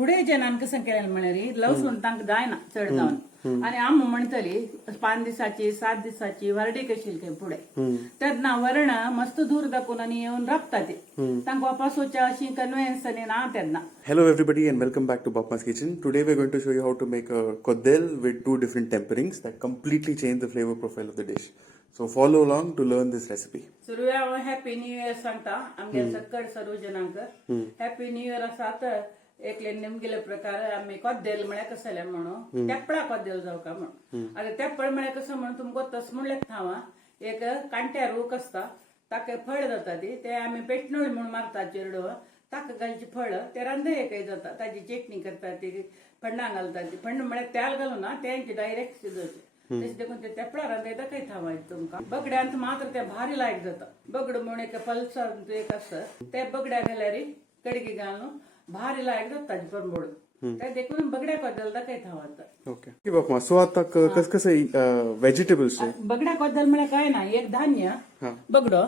फुडें जेन्ना कसं केलें म्हळ्यार लवसून तांकां जायना चड जावन आनी आम म्हणटली 5 दिसाची 7 दिसाची वरडी कशी फुडें तेन्ना वर्ण मस्त दूर दाखवून आनी येवन राबता ती तांकां वापस वचच्या अशी कन्वेन्स आनी ना तेन्ना. Hello everybody and welcome back to Bappa's Kitchen. Today we're going to show you how to make a kodel with 2 different temperings that completely change the flavor profile of the dish. So follow along to learn this recipe. सुरव्या happy new year सांगता आमगे सकड सर्व जनांक happy new year आसा तर एकले निमगेले प्रकार आमी कोद्देल म्हळ्यार कसले म्हणून तेपळा कोद्देल जावं का म्हणून आता तेपळ म्हळ्यार कसं म्हणून तुमको तस म्हणल्यार थावा एक कांट्या रूख आसता ताका फळ जाता ती ते आमी पेटनोळ म्हणून मारता चिरडो ताका घालची फळ ते रांदे एक जाता ताजी चटणी करता ती फण्णां घालता ती फण्ण म्हळ्यार तेल घालून ना तेंची डायरेक्ट शिजोवचे तशें देखून ते तेपळा रांदयता काही थावायचे तुमकां बगड्यांत मात्र ते भारी लायक जाता बगड म्हणून एक पल्सार एक आसता ते बगड्या घाल्यार कडगी घालून भारी लायक जाता परंबोड ते देखून बगड्या कोद्दल काही थावाता. Okay. Okay, Bappa. So आता कसं व्हेजिटेबल्स बगड्या कोद्दल म्हळ्यार काय ना एक धान्य बगडो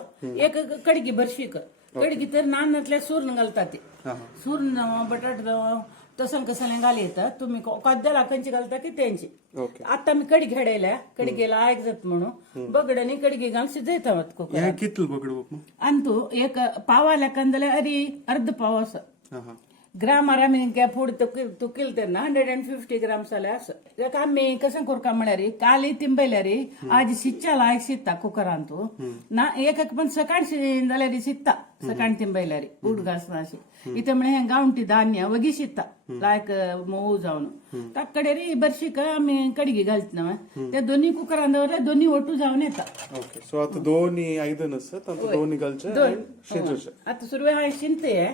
एक कडगी भरशीक कडगी तर नानातल्या सूर्ण घालता ती सूर्ण बटाट तसं कसं घालयत तुम्ही कोद्दला खंयची घालता की तेंची आता मी कडी घेडयल्या कडगेला आयक जात म्हणून बगडनी कडगी घालून शिजयता वत कुकर कितल बगड आणि तू एक पावा लेखन जाल्यार अर्ध पाव असं ग्रामार आमी फूड तुकिल तेन्ना 150 ग्राम्स जाल्यार असं आमी कसं करता म्हळ्यार काली तिंबयल्यार आज शिजच्या लायक शिजता कुकरान तू ना एक पण सकाळ शिजन जाल्यार शिजता सकाळ तिंबयल्यार उड घासना अशी इथे म्हणे हे गावठी धान्य वगी शिजता लायक मोव जावन ताकडे रे बरशीक आमी कडगी घालतना ते दोन्ही कुकरान दवरल्यार दोन्ही ओटू जावन येता. ओके सो आता दोन्ही आयदन आसत दोन्ही घालचे शिजोवचे आता सुरवे हांवें शिंदते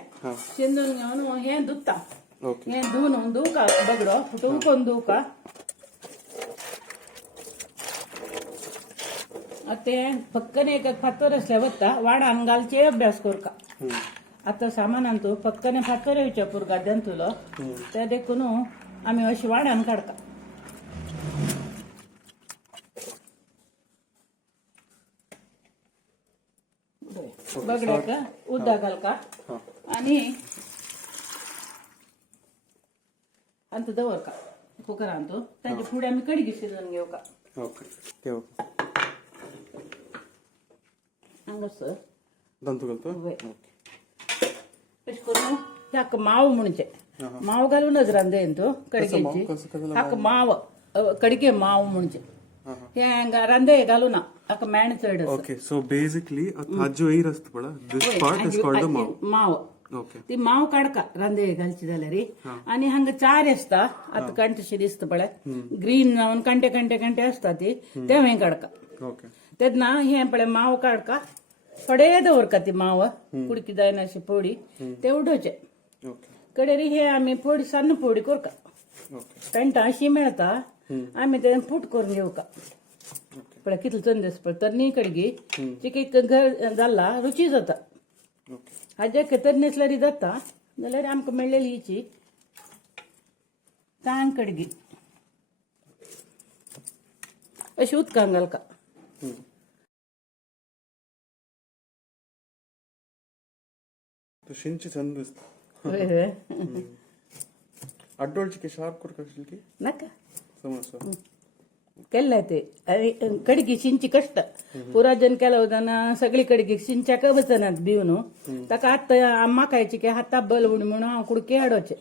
शिंदून घेवन हे धुता हे धुवन धुवका बगडो फुटून कोण धुवका ते फक्कन एक फातर असल्या वता वाडान घालचे अभ्यास करका आता सामानान तू फक्कने फातर येवच्या पुरगाद्यान तुलो ते देखून आमी अशी वाडान काडका बगड्याक उदक घालका आणि दवरका कुकरान तू ताचे फुडें आमी कडगी शिजोवन घेवका. ओके हांगासर दांतू घालतो अशें करून हाका माव म्हणचे माव घालूनच रांदयन तू कडगेची हाका माव कडगे माव म्हणचे हे रांदय घालू ना हाका मेण चड. ओके सो बेसिकली ताजो एयर असत पळा दिस पार्ट इज कॉल्ड द माव. माव ती माव काडका रांदे घालची जाल्यार आणि हांगा चार असता आता कंटशी दिसता पळय ग्रीन जावन कंटे कंटे कंटे असता ती ते हांवें काडका तेन्ना हे पळय माव काडका थोडे दवरका ती माव कुडकी जायना अशी फोडी ते उडोवचे कडेरी हे आमी फोडी सन्न फोडी करका पेंटा अशी मेळता आमी ते फूट करून घेवका पळय कितलो चंद दिस पळय तरणी कडगी चिकीक घर जाल्ला रुची जाता हाज्या तरनेसल्यार जाता जाल्यार आमकां मेळलेली हिची ताण कडगी अशी उदकांत घालका शिंची चंद दिसता अड्डोळची शार्प करता की नाका समज केल्ले ते कडगी शिंची कष्ट पुरा जन केला होता सगळी कडगी शिंच्याक वचनात भिवन ताका आतां म्हाका चिके हाता बल उडी म्हणून हांव कुडके हाडोवचे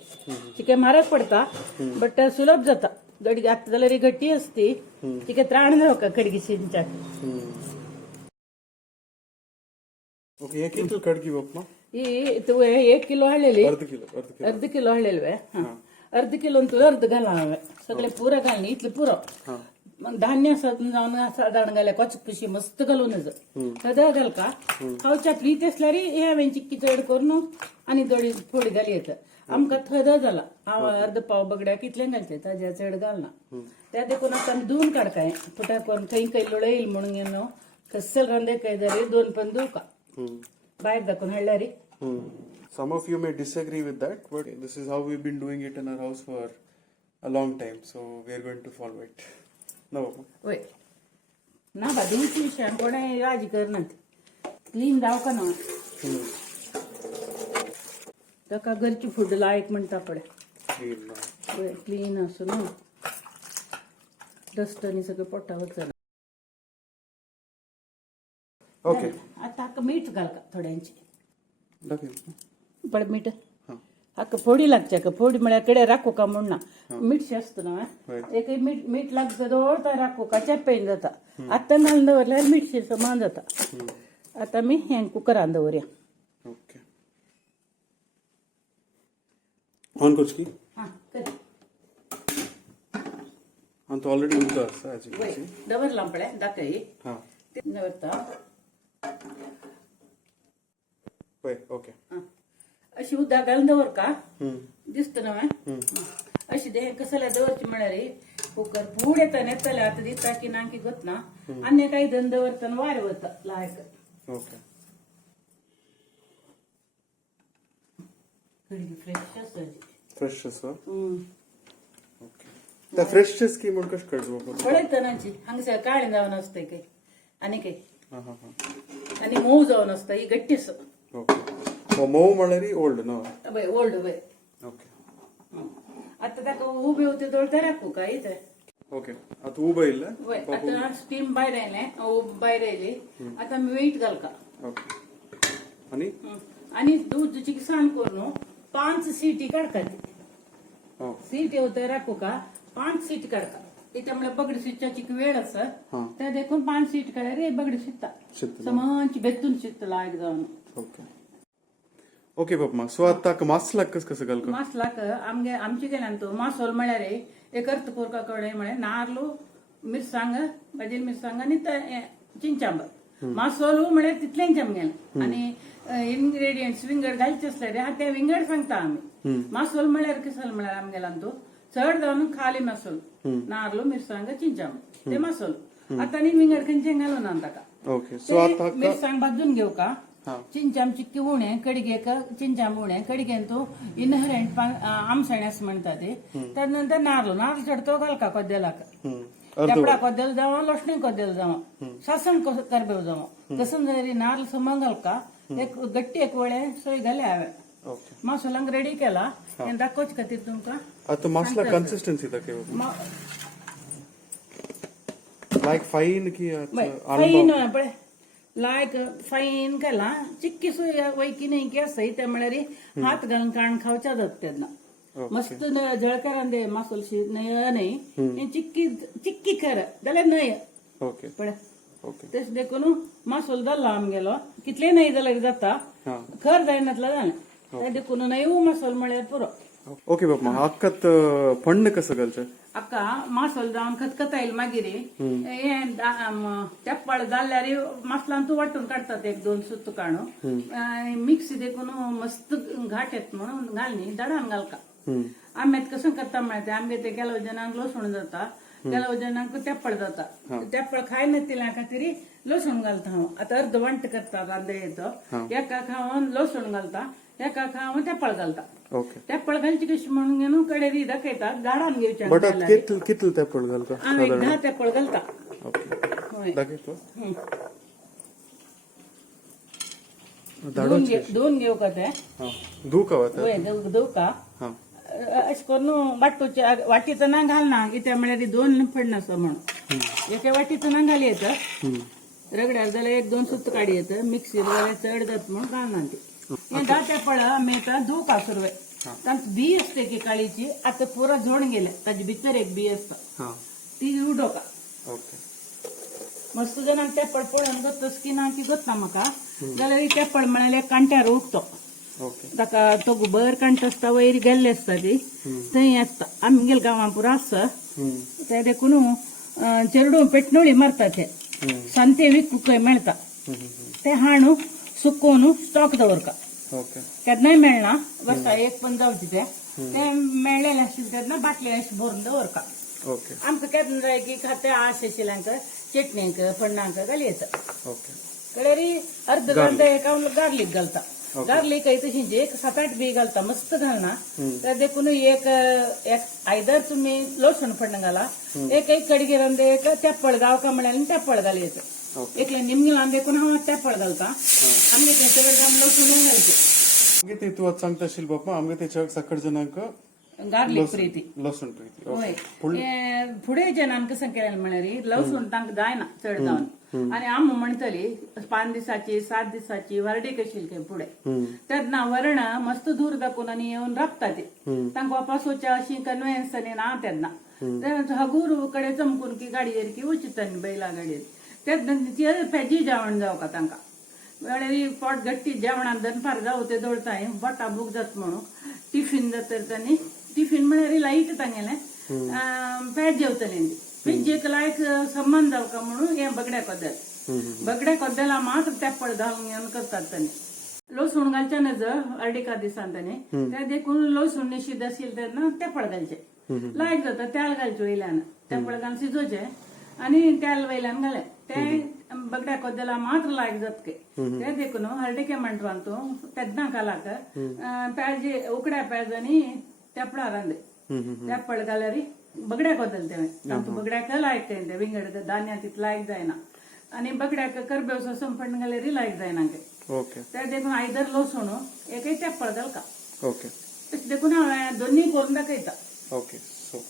चिके म्हारग पडता बट सुलभ जाता कडगी आतां जाल्यार ही गट्टी असती चिके त्राण जावका कडगी शिंच्याक. ओके हे कितलो कडगी बाप्पा ही तुवें 1 किलो हाडलेली अर्ध किलो हाडलेली अर्ध किलो तू अर्ध घाला हांवें सगळे पुरो घालनी इतलें पुरो धान्य जावन सादारण घाल्या कोचक कशी मस्त घालूनच सदा घालका खावच्या प्रीत असल्यार हे हांवें चिक्की चड करून आनी थोडी फोडी घाली येता आमकां थद जाला हांव अर्द पाव बगड्याक कितलें घालचें ताज्या चड घालना त्या देखून आतां आमी धुवन काडका फुटा करून खंय खंय लोळयेल म्हणून न्हू कसल रांदे काय जाल्यार 2 पण धुवका भायर दाखोवन हाडल्यार. Some of you may disagree with that, but this is how we've been doing it in our house for a long time, so we are going to follow it. No, wait. ना बाजूची विषय कोणी राजी करनात clean जावका ना ताका घरची food लायक म्हणटा पळय क्लीन असून डस्ट आणि सगळं पोटावर चला. ओके आता हाका मीठ घाल का थोड्यांची दाखव पड मीठ हां हाका फोडी लागच्या का फोडी म्हळ्यार कडे राखू का म्हण ना मीठ असतं ना होय. एक मीठ लागतं दवळता राखू का चेपेन जाता आता नाल दवरल्यार मीठ समान जाता. आता मी हें कुकरान दवरया. ओके ऑन करच की हां कर आणि तो ऑलरेडी उरता आसा ॲज यू वय कॅन सी दवरला पळय दाखय हां दवरता पळय ओके अशी उदक घालून दवर का दिसत ना हम्म. अशी दे कसल्या दवरची म्हळ्यार कुकर फूड येता नेतले आता दिसता की नाकी गोत ना अन्य काही दन दवरतना वार वता लायक ओके कडी फ्रेश असायची. फ्रेश आसा ओके त्या फ्रेशचे स्कीम म्हणून कशें कळटा बाबा पळयतनाची हांगसर काळें जावन असतंय काही आनी काही हां हां हां आनी मोव जावन असता ही गट्टी आसा ओके मोव म्हळ्यार ओल्ड न्हू बय ओल्ड बय ओके आता ताका उबे होते दवरता राखू का इथे ओके आता उबं येयल्लें वय आता स्टीम भायर आयलें भायर आयली आता मी वेट घाल का ओके आणि आणि दूधची किसान करून 5 सीटी काढका ती हो सीट होतं राखू का 5 सीट काढका त्याच्यामुळे बगडी शिट्टाची वेळ असा हां त्या देखून 5 सीट काढा रे बगडी शिट्टा शिकता समानची बेतून शिट्टा लायक जावन ओके ओके बाबा सो आता मासलाक कसं घालको मासलाक आमचे गेल्यान तो मासोल म्हळ्यार एक अर्थ कोरका कळे म्हळे नारलो मिरसांग भाजी मिरसांग आणि चिंचांबर मासोल म्हळ्यार तितल्यांचे आमगेले आणि इन्ग्रेडियंट्स विंगड घालचे असले रे त्या विंगड सांगता आम्ही मासोल म्हळ्यार किसल म्हळ्यार आमगेला तो चड जावन खाली मासोल नारलो मिरसांग चिंचांबर ते मासोल आता नी विंगड खंयचे घालून ताका ओके सो आता मिरसांग भाजून घेऊ का हां चिंचाम चिक्की उणे कडिगेक चिंचाम उणे कडिगेन तो इनहरेंट आमसणे असं म्हणतात ते त्यानंतर नारळ चढतो घाल का कोद्देलाक तेपडा कोद्देल जावं लोसणे कोद्देल जावं सासण करबेव जावं तसं जरी नारळ समंग घाल का एक गट्टी एक वळे सोय घाले हांवें ओके मासोलांक रेडी केला दाखोवच खातीर तुमकां आता मासला कन्सिस्टन्सी दाखव लायक फाईन की फाईन पळय लायक फाईन केला चिक्की सोय वैकी नाही की असं त्या म्हळ्यार हात घालून काण खावच्या जात तेन्ना मस्त जळकारान दे मासोल नय नाही चिक्की कर जाल्यार नय ओके पळय ओके तेच देखून मासोल जाल्लो आमगेलो कितले नाही जाल्यार जाता हां खर जायनातला जालें ते देखून नयो मासोल म्हळ्यार पुरो ओके बाबा हक्कत फंड कसं घालचें अक्का मासोल जावन खतखतायल मागीर तेप्पाळ जाल्यार मासलान तूं वाटून काडतात 1-2 सुत्त काणू मिक्स देखून मस्त घाट येत म्हणून घालनी दडान घालका आम्यात कसं करता म्हळ्यार आमगे ते केलो जनांक लसूण जाता केलो जनांक तेप्पळ जाता तेप्पळ खायना तिल्या खातीर लसूण घालता हांव आता अर्ध वांट करता रांदे येतो एका खावन लसूण घालता एका खावन तेप्पळ घालता ओके तेप्पळ घालची कशी म्हणून घेऊन कडेरी दाखयता झाडान घेवच्या बट कितल तेपळ घालता आम्ही 10 तेप्पळ घालता ओके होय दाखयतो दोन घेऊ का ते हां धू का वता होय देऊ का हां अशें करून वाटूच्या वाटीचं ना घाल ना कित्या म्हळ्यार 2 पडनासो म्हणून एका वाटीचं ना घाली येतं रगड्यार जाल्यार 1-2 सुत्त काडी येतं मिक्सीर जाल्यार चड जात म्हणून घालना ती हे 10 तेप्पळ आमी आतां धू का सुरवे तांची बी असते की काळीची आता पुरो झोड गेले ताजे भितर एक बी असता हां ती उडो का ओके मस्त जणांक तेप्पळ पळोवन गोतस की ना की गोतना म्हाका जाल्यार ही तेप्पळ म्हळ्यार कांट्यार उगतो ओके ताका तो गुबर कांट आसता वयर गेल्ले आसता ती थंय आसता आमगेल गांवां पुरो आसता ते देखून चेरडू पेटनोळी मारता ते सांते विकूंक मेळटा ते हाडून सुकोवन स्टॉक दवरका ओके केन्नाय मेळना वर्सा एक पण जावची ते मेळलेले आसले तेन्ना बाटली अशी भरून दवरका ओके आमकां केन्ना जाय की खाते आश आशिल्ल्यांक चटणीक फण्णांक घाली येता ओके कळरी अर्ध घंटा एका गार्लीक घालता गार्लीक तशीच एक 7-8 बी घालता मस्त घालना तर देखून एक आयदर तुम्ही लसूण फण्ण घाला एक कडगे रांदे एक तेप्पळ गावका म्हळ्यार तेप्पळ घाली येतं एकले निमगेलान देखून हांव तेप्पळ घालता आमगे तेचे लसूण घालचे आमगे ते तूं आतां सांगता आशिल्लो बाबा आमगे तेच्या सकट जनांक गार्लिक प्रीती लसूण प्रीती होय फुडे जनान कसं केलेलं म्हणारी लसूण तांक जायना चढ जाऊन आणि आम म्हणतली 5 दिसाची 7 दिसाची वरडी कशी काय पुढे त्यातना वरण मस्त दूर दाखवून आणि येऊन राबता ते तांक वापसोच्या अशी कन्व्हेन्स ना त्यांना हगूर कडे चमकून की गाडीवर की उचित बैला गाडीवर त्यात फेजी जेवण जाऊ का तांका वेळेरी पोट गट्टी जेवणात दनपार जाऊ ते दौडताय बटा भूक जात म्हणून टिफिन जात त्यांनी टिफिन म्हणारी लाईट तांगेले पॅट जेवतले पिज्जेकला एक संबंध जाऊ का म्हणून हे बगड्या कोद्दला मात्र तेप्पळ घालून घेऊन करतात त्यांनी लसूण घालच्या नज अर्डिका दिसान त्याने त्या देखून लसूण निशिद असेल त्यांना तेप्पळ घालचे लायक जातं त्याला घालचे वयल्यानं तेप्पळ घालून शिजोचे आणि त्याला वयल्यान घाले ते बगड्या कोद्दला मात्र लायक जात के ते देखून हरडिके म्हणतो तो तेद्ना कालाक प्याज उकड्या प्याज आणि तेपळा रांदे तेप्पळ घालरी बगड्या कोद्दल ते बगड्याक लायक ते विंगड धान्या तिथ लायक जायना आणि बगड्याक करबेवसो संपण घालेरी लायक जायना ओके ते देखून आयदर लसूण एकही तेप्पळ घाल का ओके तशें देखून हांवें दोन्ही करून दाखयता ओके सो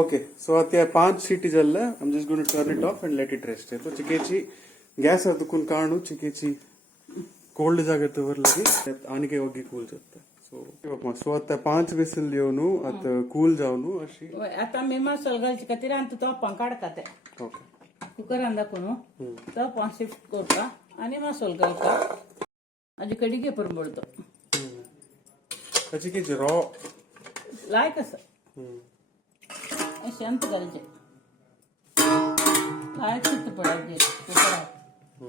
ओके सो आता 5 सीटी जाल्ले I am just going to turn it off and let it rest तो चिकेची गॅस अदुकून काणू चिकेची कोल्ड जागे वरलगी आनिके होगी कूल जाता सो आता 5 विसल येवनु आता कूल जावनु अशी आता मी मसाला घालची खातीर आनी तोपां काडका ते ओके कुकरान दाखवून तोपां शिफ्ट करता आणि मसाला घालता आजी कडिगे परंबळतो ताची की रॉ लायक असं शांत घालचे लायक चित्त पडायचे कुकरात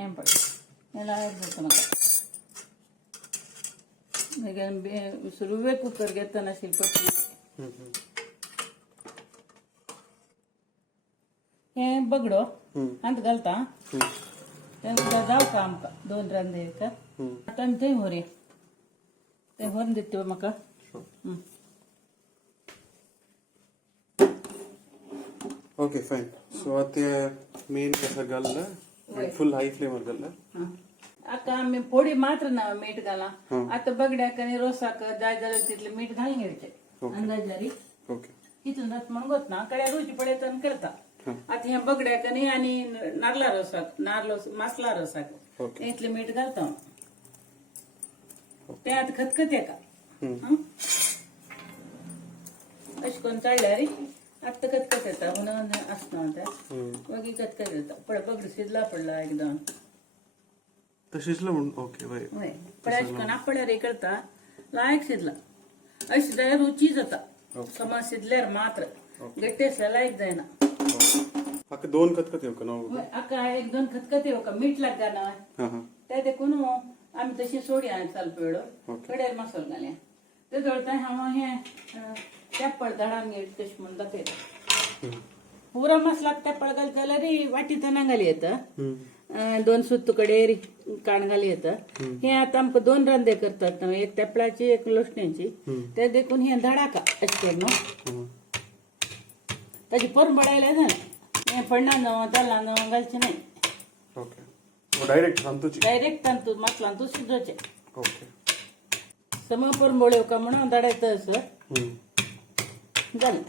एम पड हे लायक जातो नका सुरुवे कुकर घेता नाशिल पटली हे बगडो अंत घालता जाऊ का आमका 2 रांदे का आता आमी थंय व्हरया ते व्हरून दिता म्हाका ओके फाइन सो आता मेन कसं घाललं फुल हाय फ्लेमर घाललं आता आम्ही फोडी मात्र ना मीठ घाला आता बगड्याक आणि रोसाक जाय जाल्यार तितले मीठ घालून घ्यायचे अंदाजारी ओके तिथून रस म्हणून ना कड्या रुची पडे करता आता ह्या बगड्याक आणि नारला रोसाक मासला रोसाक इतले मीठ घालता ते आता खतखत का अशी कोण चालल्या रे आता खतखत येता म्हणून असणार वगी खतखत येता पड बगड शिजला पडला एकदम शिजलं म्हणून ओके होय पण अशी कोण आपल्या रे करता लायक शिजला अशी जाय रुची जाता समाज शिजल्यार मात्र गट्टे लायक जायना अक्का 2 खतखत येऊ का ना अक्का 1-2 खतखत येऊ का मीठ लागा ना ते देखून आम्ही तशी सोडी चाल पेडो कड्यार मसाला घाल्या ते जळता हांव हे तेप्पळ झाडान घेत तशी म्हणून दाखयता पुरा मसाला तेप्पळ घाल जाल्यार वाटी तना घाली येता 2 सुत्त कडेर काण घाली येता हे आता आमकां 2 रांदे करतात एक तेपळाची एक लोसण्याची ते देखून हे धडाका अशें करून ताची परंबडायला जाय हे पडना जावं त्याला जावं घालचे नाही ओके डायरेक्ट तांतू मसला तू शिजोवचे ओके सम परंबळ्यो का म्हणून धाडायचं असं जालें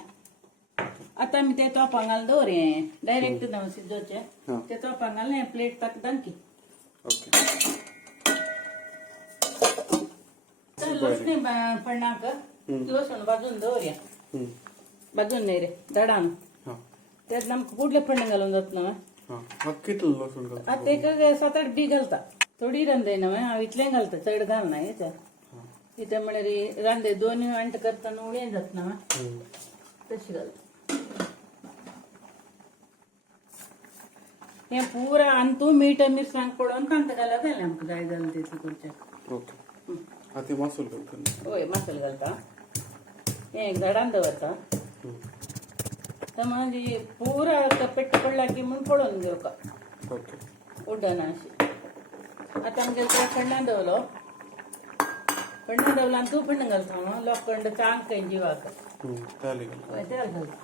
आता आमी ते तोपां घाल दवरये डायरेक्ट जावं शिजोवचे ते तोपां घाल हे प्लेट ताका दांकी लसणी पडनाक लसूण भाजून दवरया भाजून नाही रे धाडान त्यात आमकां कुठले फंड घालून जात ना कितलं लसूण घालता आता एक 7-8 बी घालता थोडी रांदय ना हांव इतलें घालता चड घाल ना हेच्या इथे म्हळ्यार रांदे 2 वांट करतना उणें जात ना तशी घालता हे पुरा आनी तूं मीठ मिरसांग पडोवन कांत घाला जालें आमकां जाय जालें तितलें करचें ओके आता मसालो घालता होय मसालो घालता हे एक झाडान दवरता तर म्हणजे पुरा पेट्ट पडला की म्हणून पडोवन घेवका ओके उड्डना अशी आता आमगे फंडान दवरलो आनी तूं फंड घालता लोखंड चांग खंय जिवाक तेल घालता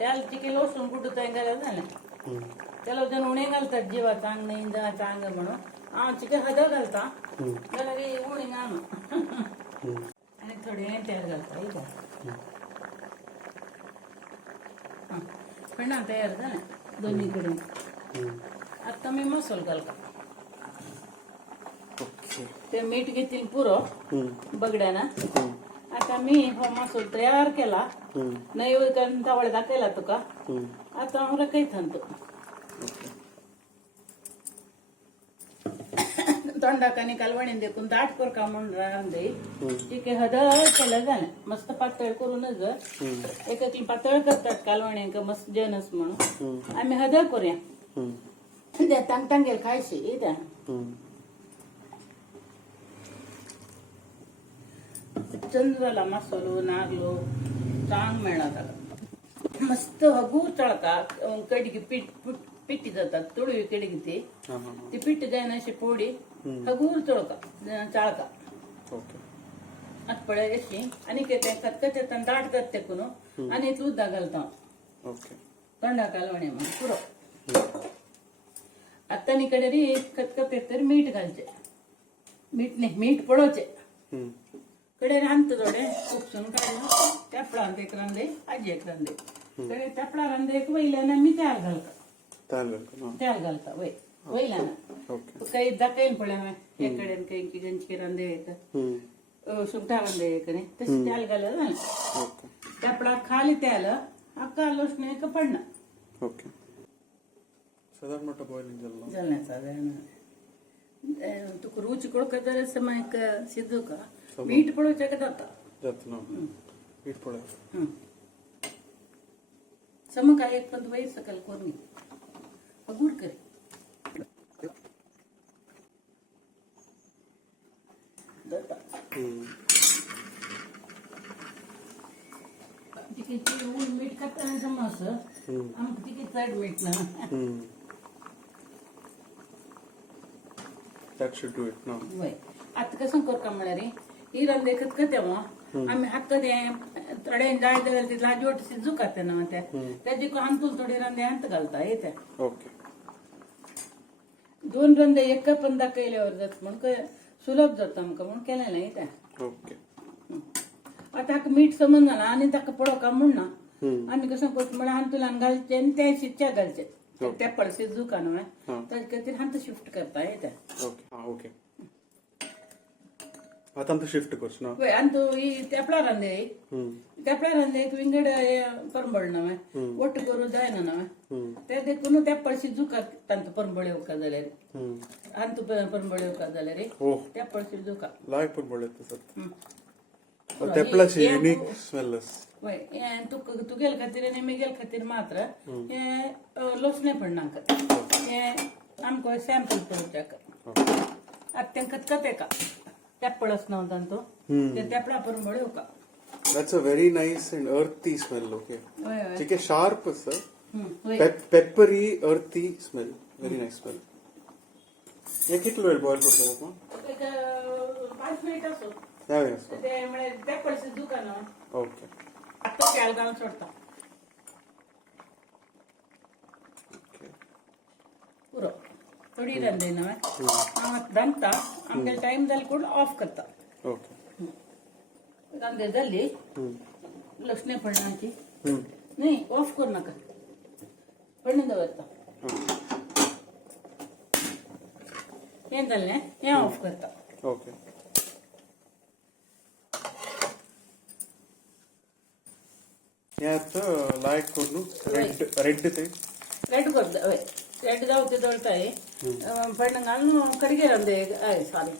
तेल चिकी लसूण कुठं थंय घाल्यार जालें तेला उदक उणें घालतात जिवा चांग न्हय चांग म्हणून हांव चिकी हळद घालता जाल्यार ही उणी घालून आनी थोडी तयार घालता इथं पिंडा तयार जालें दोन्ही कडेन आतां मी मसालो घालता ओके ते मीठ घेतील पुरो बगड्याना आता मी हो मसालो तयार केला नैवेद्यान तवळ दाखयला तुका आता हांव रकयता तो तोंडाक आनी कालवणीन देखून दाट करका म्हणून रांदे ठीक आहे हदळ केलं जालें मस्त पातळ करूनच जर एक पातळ करतात कालवणींक मस्त जेनस म्हणून आमी हदळ करूया त्या तांगेल खायची इत्या चंद्राला मसालो नागलो चांग मेळना ताका मस्त हगू चळका कडगी पिट्टी जातात तुळवी कडगी ती पिट्टी जायना अशी पोडी हगूर चळका चाळका आत पळय अशी आनी कितें खतखतें दाट जाता तेकून आनी उदक घालता तोंडा कालवणे म्हणून पुरो आतां नी कडेन री खतखतें तर मीठ घालचें मीठ न्ही मीठ पळोवचें कडेन रांदता थोडे उपसून काडला तेपळांत एक रांदे आजी एक रांदे कडेन तेपळा रांदे एक वयल्यान आमी तेल घालता तेल घालता वयल्यान काही दाखयन पळय हांवें एक कडेन काही गंजके रांदे एक सुंगटां रांदे एक न्ही तशें तेल घालत जालें तेपळाक खाली तेल हाका लसण एक पडना साधारण मोठं बॉइलिंग झालं जालें साधारण तुका रुची कळका जाल्यार समायक शिजू का मीठ पळोवचें का जाता मीठ पळय समका एक पंत वयर सकल कोरणी अगूर करी तिकेची ऊन मीठ खाता समज आमकां तिके चड मीठ ना that should do it now वय आता कसं करता म्हळ्यार ही रांदे खतखतें आमी हाका तें थोडे जाय जाल्यार ती लाजवट शिजू खाता ना तेजे आमतूल थोडे रांदे अंत घालता येते ओके दोन रांदे एका पण दाखयल्यावर जाता म्हणून सुलभ जाता आमकां म्हणून केलें ना येते ओके आता हाका मीठ समज जालां आनी ताका पळोवका म्हणना आमी कसं करता म्हळ्यार हांतुलान घालचें आनी तें शिजच्या घालचें तेपळ शिजू का न्हय ताजे खातीर हांत शिफ्ट करता येते ओके आता आमचं शिफ्ट करच ना वय आनी तूं ही तेपळा रांदे एक विंगड परंबळ न्हय ಒಟ್ಟು करूं जायना न्हय ते देखून तेपळ शिजू का तांत परंबळ येवका जाल्यार हांत परंबळ येवका जाल्यार तेपळ शिजू का लायक पण बोलत सर तेपळाची युनिक स्मेल वय तुगेल खातीर आनी मिगेल खातीर मात्र हे लोसणे पडनाका हे आमकां सॅम्पल पळोवच्याक आतां तें खतखतें का तेपळ आसना तो ते तेपळा परंबळ येवका That's a very nice and earthy smell, okay? ठीक है, sharp sir. Peppery, earthy smell. Very nice smell. ये कितलो वेळ बॉईल करतो आपण? 5 मिनिट असो. या या सर. ते म्हणजे तेपळ शिजू का ना? ओके. आता तेल घालून सोडता. ओके. पुरो. थोडी रांदे ना. रांदता आमगे टाइम जाल कोण ऑफ करता. ओके. रांदे जाली लसणे पडण्याची नाही ऑफ करू नका पडणे दवरता हे जालें हे ऑफ करता ओके यात लायक करून रेड ते रेड करता हय रेड जाऊ ते दळताय पण घालून कडिगे रांदे हय सॉरी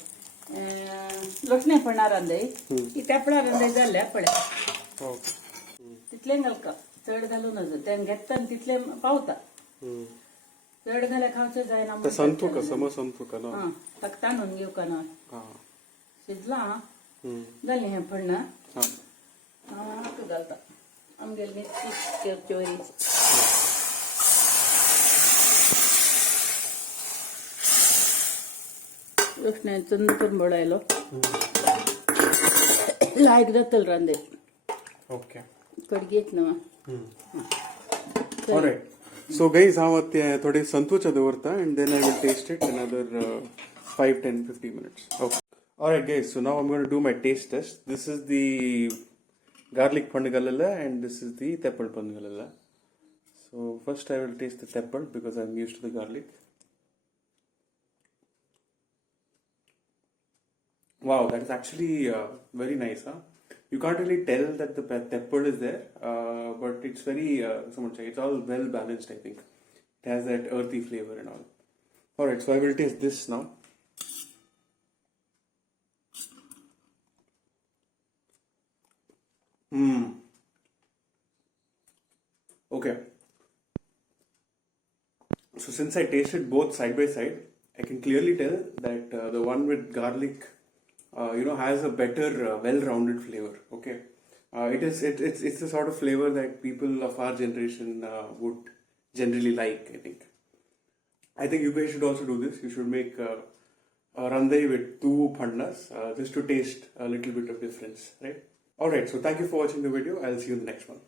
लसणे पडणार रांदे ती तेपळा रांदे जाल्या पळय तितले घालका चड घालून नजर तें घेता तितले पावता चड घाल्यार खावचें जायना संतू का सम संतू का ना ताका तांदून घेवका ना शिजला जालें हें पडना हाका घालता आमगेले चोरी लसण्याचो परंबळ आयलो लायक जातल रांदे ओके कडगेक ना ऑलराइट सो गाइस हांव थोडे संतूच्या दवरता and then I will test it another 5, 10, 15 minutes. Okay. Alright guys, so now I'm going to do my taste test. This is the garlic pandugalala and this is the teppal pandugalala. So first I will taste the teppal because I'm used to the garlic. Wow, that is actually very nice, huh? You can't really tell that the pepper is there, but it's very, someone say, it's all well balanced, I think. It has that earthy flavor and all. Alright, so I will taste this now. Okay. So since I tasted both side by side, I can clearly tell that the one with garlic, has a better, well-rounded flavor. Okay, it's the sort of flavor that people of our generation would generally like. I think you guys should also do this. You should make a randai with two pandas just to taste a little bit of difference, right? All right. So thank you for watching the video. I'll see you in the next one.